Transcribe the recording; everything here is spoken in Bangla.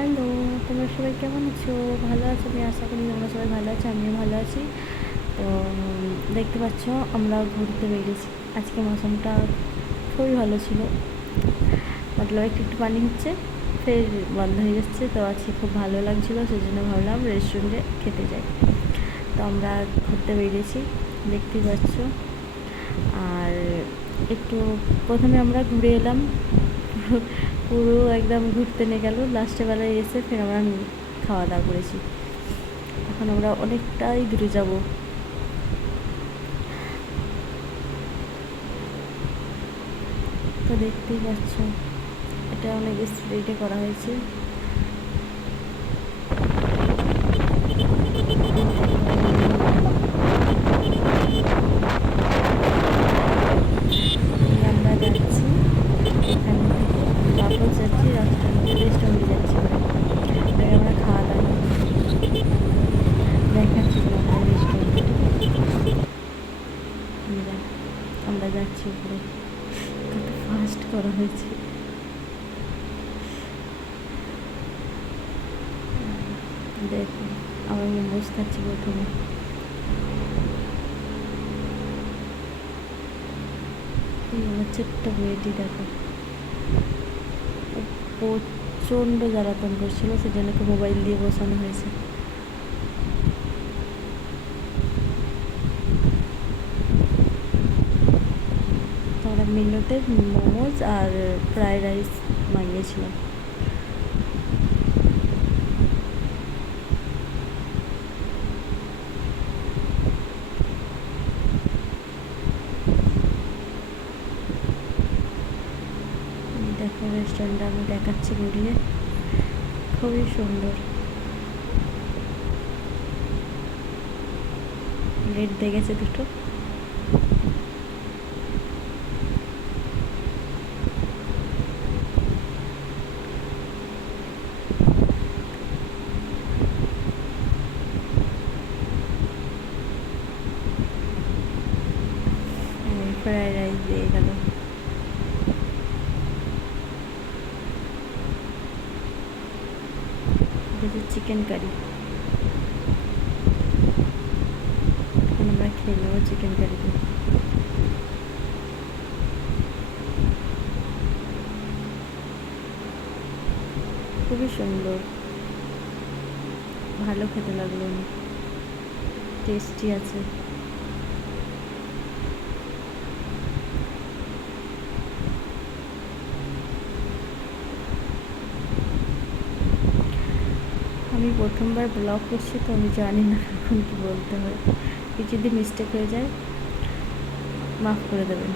হ্যালো, তোমরা সবাই কেমন আছো? ভালো আছো? আমি আশা করি তোমরা সবাই ভালো আছো, আমিও ভালো আছি। তো দেখতে পাচ্ছ আমরা ঘুরতে বেরিয়েছি। আজকে মৌসুমটা খুবই ভালো ছিল, মতলব একটু একটু পানি হচ্ছে, ফের বন্ধ হয়ে যাচ্ছে। তো আজকে খুব ভালো লাগছিলো, সেই জন্য ভাবলাম রেস্টুরেন্টে খেতে যাই। তো আমরা ঘুরতে বেরিয়েছি, দেখতেই পাচ্ছ। আর একটু প্রথমে আমরা ঘুরে এলাম, পুরো একদম ঘুরতে নিয়ে গেল। লাস্টে বেলায় এসে ফের আমরা খাওয়া দাওয়া করেছি। এখন আমরা অনেকটাই দূরে যাব। তো দেখতেই পাচ্ছ এটা অনেক স্পিডে করা হয়েছে। আমরা যাচ্ছি এখান থেকে বাপস যাচ্ছি, রাস্তার মধ্যে রেস্টুরেন্টে যাচ্ছি। আগে আমরা খাওয়া দাওয়া দেখাচ্ছি তোমাদের রেস্টুরেন্টে। আমরা যাচ্ছি উপরে, কত ফাস্ট করা হয়েছে। দেখো আমার মোমোজ খাচ্ছি প্রথমে। আমার ছোট্ট মেয়েটি দেখো, প্রচণ্ড জ্বালাতন করছিল, সেজন্য মোবাইল দিয়ে বসানো হয়েছে। আমরা মেনুতে মোমোজ আর ফ্রাইড রাইস মাঙিয়েছিলাম। দেখো রেস্টুরেন্টটা আমি দেখাচ্ছি ঘুরিয়ে, খুবই সুন্দর। রেট দেখেছে দুটো। ফ্রাইড রাইস দিয়ে গেল। চিকেন কারি, এখন আমরা খেয়ে নেবো চিকেন কারি দিয়ে। খুবই সুন্দর, ভালো খেতে লাগলো, টেস্টি আছে। আমি প্রথমবার ব্লগ করছি, তো আমি জানি না এখন কি বলতে হয়। কিছু যদি মিস্টেক হয়ে যায় মাফ করে দেবেন।